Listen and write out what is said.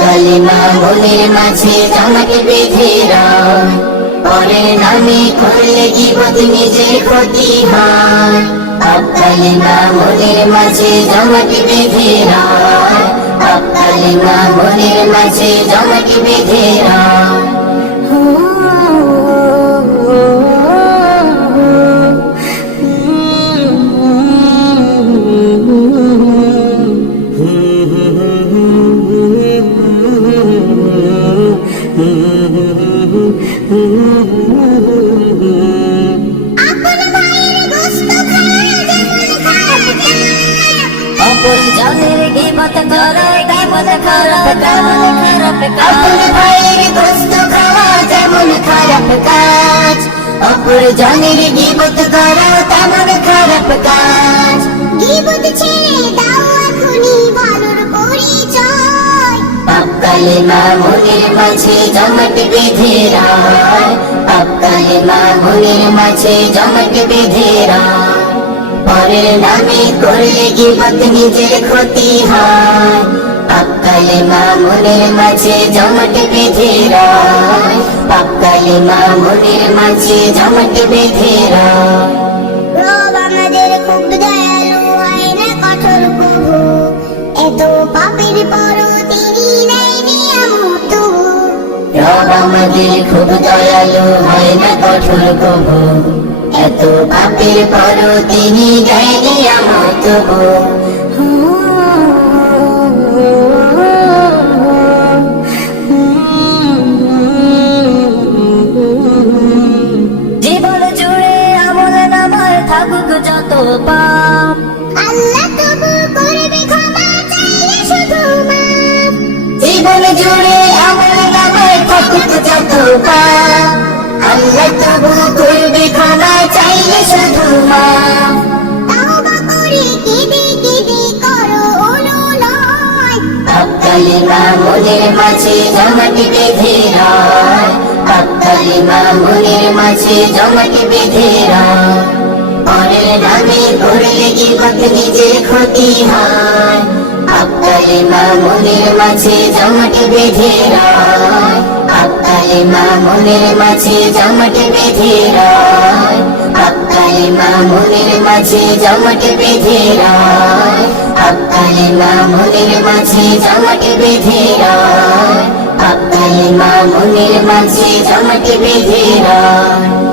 কালিমা মনের মাঝে জমাট বেঁধে রয়, পরের নামে করলে গীবত নিজের ক্ষতি হয়। কালিমা মনের মাঝে জমাট বেঁধে রয়, কালিমা মনের মাঝে জমাট বেঁধে রয়। অপরজনের গীবত করা গীবত খারাপ কাজ, আপন ভাইয়ের গোশত খাওয়া যেমন খারাপ কাজ, অপরজনের গীবত করা তেমন খারাপ কাজ। গীবত ছেড়ে দাও এখনই ভালোর পরিচয়। কালিমা মনের মাঝে জমাট বেঁধে রয়, কালিমা মনের মাঝে জমাট বেঁধে রয়, পরের নামে করলে গীবত নিজের ক্ষতি হয়। কালিমা মনের মাঝে জমাট বেঁধে রয়, কালিমা মনের মাঝে জমাট বেঁধে রয়। রব আমাদের খুব দয়ালু, হয় না কঠোর প্রভু, এত পাপের পরও তিনি নেই নিয়ামত। রব আমাদের খুব দয়ালু, হয় না কঠোর কবু, এত পাপের পরও তিনি দেয়নি আমত। জীবন জুড়ে আমল নামায় থাকুক যত পাপ, আল্লাহ তবু করবে ক্ষমা, চাইলে শুধু মাপ। জীবন জুড়ে আমল নামায় থাকুক যত পাপ, আল্লাহ তবু করবে ক্ষমা, চাইলে শুধু মাপ। তাওবা করে কেঁদে কেঁদে করো অনুনয়। কালিমা মনের মাঝে জমাট বেঁধে রয়, কালিমা মনের মাঝে জমাট বেঁধে রয়, পরের নামে করলে গীবত নিজের ক্ষতি হয়। কালিমা মনের মাঝে জমাট বেঁধে রয়, কালিমা মনের মাঝে জমাট বেঁধে রয়, কালিমা মনের মাঝে জমাট বেঁধে রয়, কালিমা মনের মাঝে জমাট বেঁধে রয়, কালিমা মনের মাঝে জমাট বেঁধে রয়।